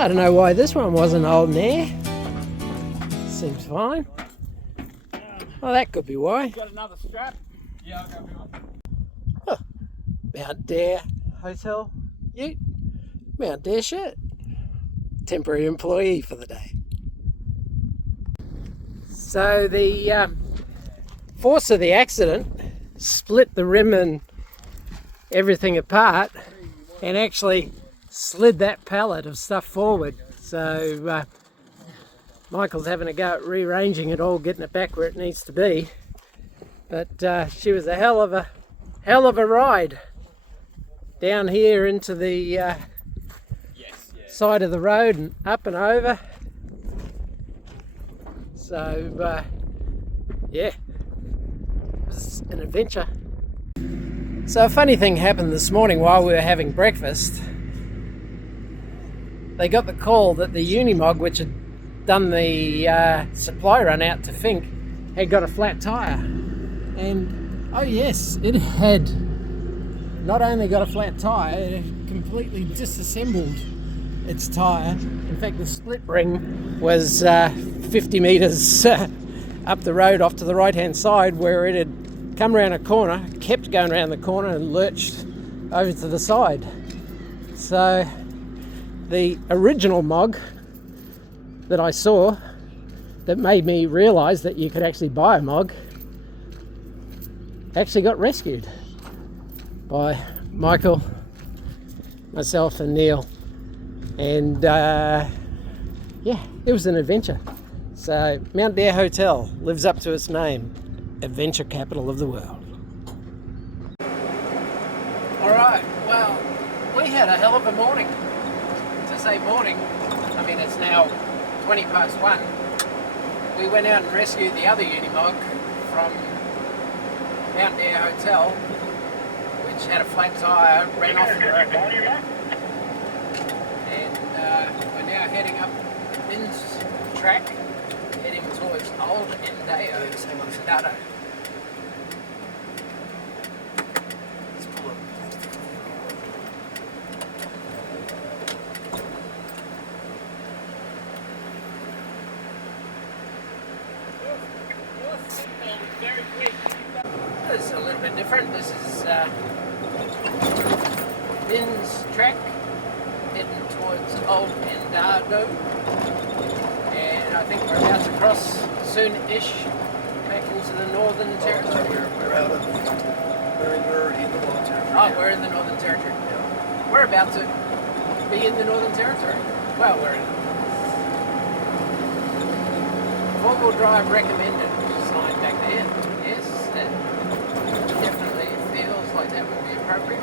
I don't know why this one wasn't holding air. Seems fine. Well, that could be why. Got another strap? Yeah, I'll go for one. Huh. Mount Dare Hotel. Ute. Mount Dare shirt. Temporary employee for the day. So the force of the accident split the rim and everything apart and actually slid that pallet of stuff forward. So Michael's having a go at rearranging it all, getting it back where it needs to be. But she was a hell of a ride down here into the side of the road and up and over. So yeah, it was an adventure. So a funny thing happened this morning while we were having breakfast. They got the call that the Unimog, which had done the supply run out to Fink, had got a flat tyre. And oh yes, it had not only got a flat tyre, it had completely disassembled its tyre. In fact, the split ring was 50 metres up the road off to the right hand side, where it had come around a corner, kept going around the corner and lurched over to the side. So the original Mog that I saw that made me realise that you could actually buy a Mog actually got rescued by Michael, myself and Neil. And yeah, it was an adventure. So Mount Dare Hotel lives up to its name, adventure capital of the world. Alright, well, we had a hell of a morning. To say morning, I mean it's now 20 past 1. We went out and rescued the other Unimog from Mount Dare Hotel, which had a flat tyre, ran off the road. And we're now heading up the Bins track, heading towards Old Andado. This is a little bit different. This is Bins track, heading towards Old Andado, and I think we're about to cross soon-ish back into the Northern Territory. We're already in the Northern Territory. Oh, we're in the Northern Territory. Yeah. We're about to be in the Northern Territory. Well, we're in. Four-wheel drive recommended sign back there. Yes, that definitely feels like that would be appropriate.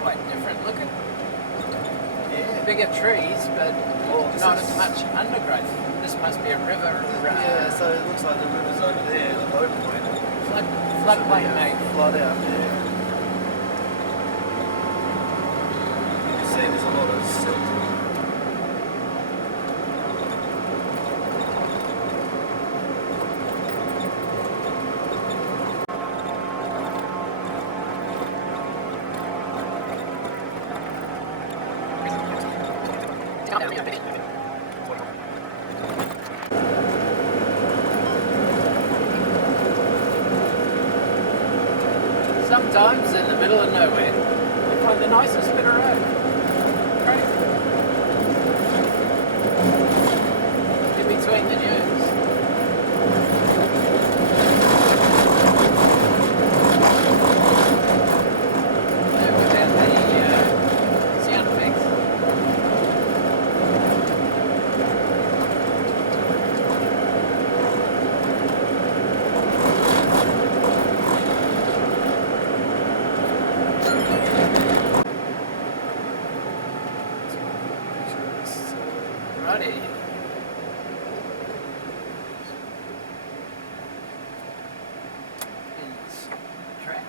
Quite different looking. Yeah. Bigger trees, but not as much undergrowth. This must be a river. Yeah, so it looks like the river's over there, the low point. Floodplain, mate. Flood out there. You can see there's a lot of silt. Sometimes in the middle of nowhere, you find the nicest bit of road. Crazy. In between the dunes. Without the sound effects. Righty. Bins track.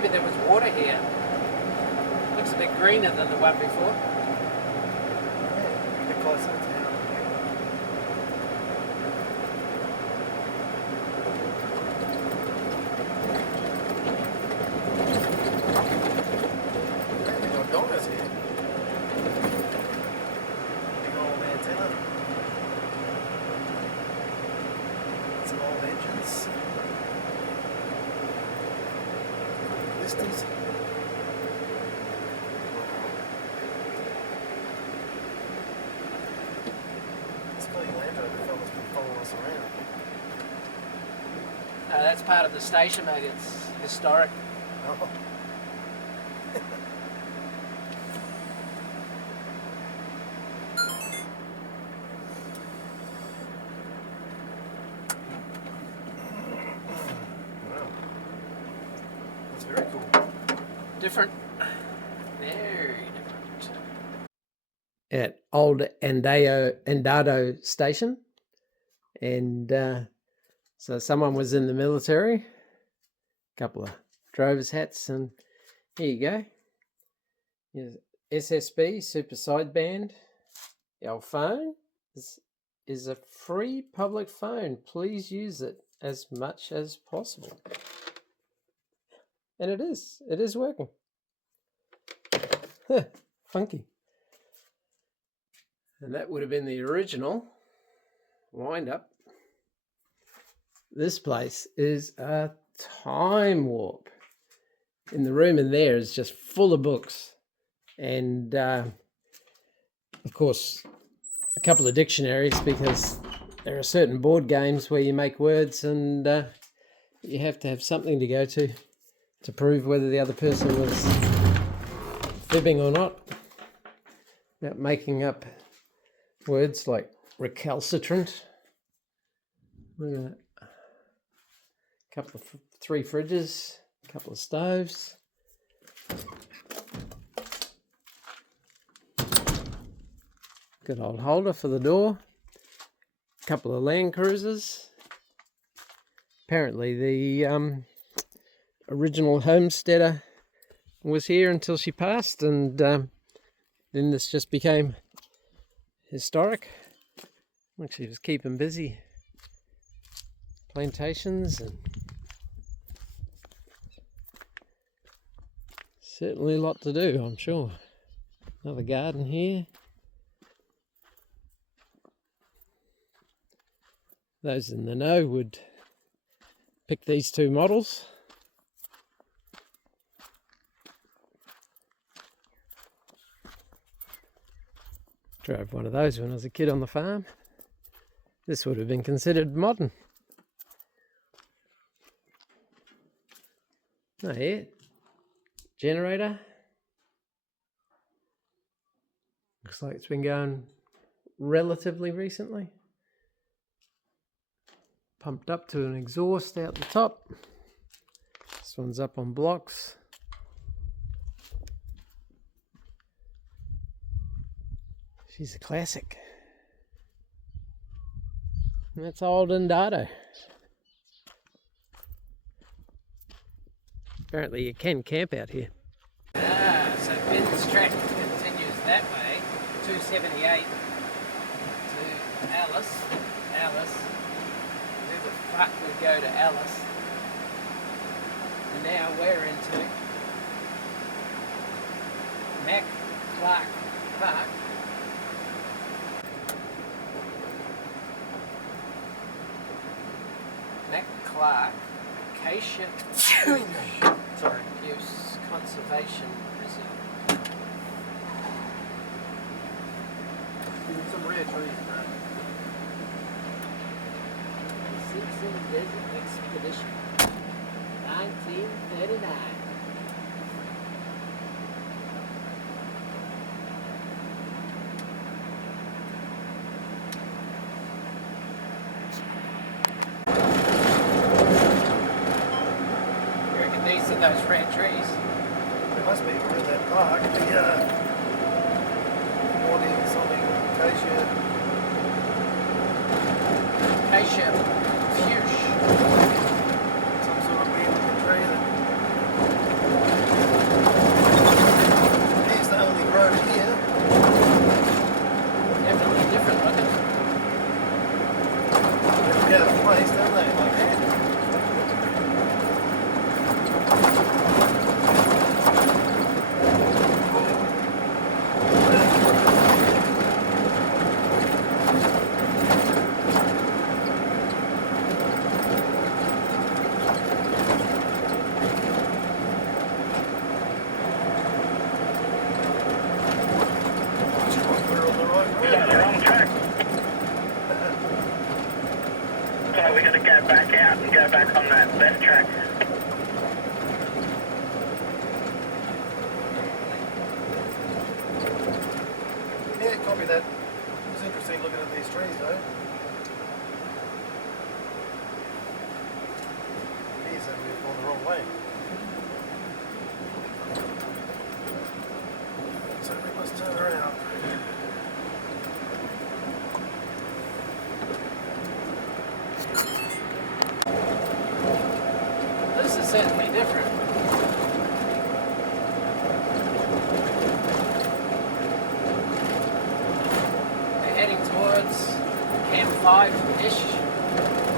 maybe there was water here. Looks a bit greener than the one before. A bit closer to town. They got donors here. Big old antenna. Some old engines. Listers. Land-Rover fella's been following us around. That's part of the station, mate. It's historic. Oh. Wow. That's very cool. Different. Very different. At old Andado Station. And so someone was in the military. A couple of drover's hats. And here you go. Here's SSB, super sideband. Our phone is a free public phone. Please use it as much as possible. And it is working. Huh, funky. And that would have been the original wind up. This place is a time warp. In the room in there is just full of books. And of course, a couple of dictionaries, because there are certain board games where you make words and you have to have something to go to prove whether the other person was fibbing or not. About making up words like recalcitrant. Look at that. Couple of three fridges, a couple of stoves. Good old holder for the door. A couple of Land Cruisers. Apparently the original homesteader was here until she passed, and then this just became historic. Look, she was keeping busy. Plantations, and certainly a lot to do, I'm sure. Another garden here. Those in the know would pick these two models. Drove one of those when I was a kid on the farm. This would have been considered modern. Oh, yeah. Generator. Looks like it's been going relatively recently. Pumped up to an exhaust out the top. This one's up on blocks. She's a classic. And that's old Andado. Apparently you can camp out here. So Ben's track continues that way, 278 to Alice. Who the fuck would go to Alice? And now we're into Mac Clark Park. Mac Clark Acacia Peuce Conservation Reserve. Some rare trees, bro. Simpson Desert Expedition, 1939. You reckon these are those rare trees? There must be around that park. The morning something acacia. Acacia peuce. Some sort of weird looking tree that place, don't they? Like, we're on the right road. You're on the wrong track. So we got to go back out and go back on that left track. Yeah, copy that. It was interesting looking at these trees though. Geez, we've gone the wrong way. So we must turn around. This is certainly different. We're heading towards Camp 5-ish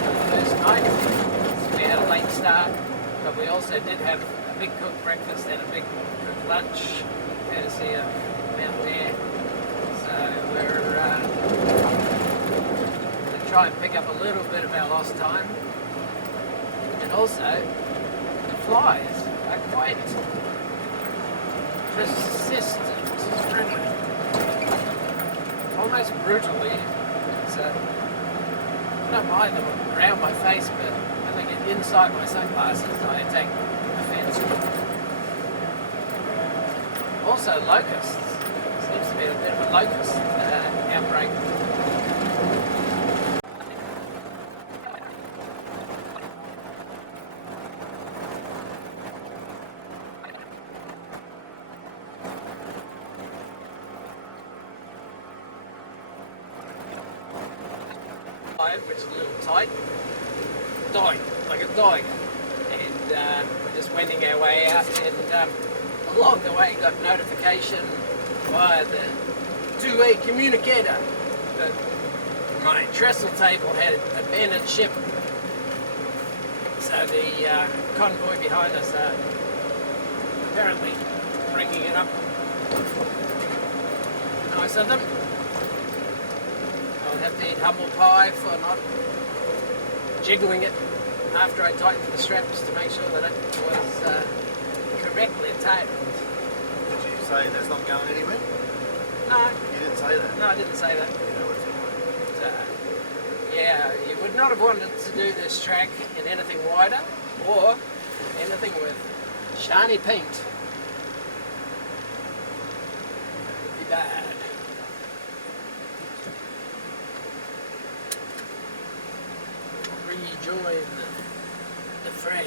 for the first night. So we had a late start, but we also did have a big cooked breakfast and a big cooked lunch, courtesy of Mount Air. So we're going to try and pick up a little bit of our lost time. And also, the flies are quite persistent, friendly, almost brutally. So I don't mind them around my face, but when they get inside my sunglasses, I take offense. Also, locusts. Seems to be a bit of a locust outbreak. Which is a little tight, dying, like a dog, and we're just wending our way out, and along the way got notification via the two-way communicator that my trestle table had abandoned ship. So the convoy behind us are apparently bringing it up. Nice of them. I'll have to eat humble pie for not jiggling it after I tightened the straps to make sure that it was correctly tightened. Did you say that's not going anywhere? No. You didn't say that. No, I didn't say that. You know what's But, yeah, you would not have wanted to do this track in anything wider or anything with shiny paint. That would be bad. Rejoin the fray.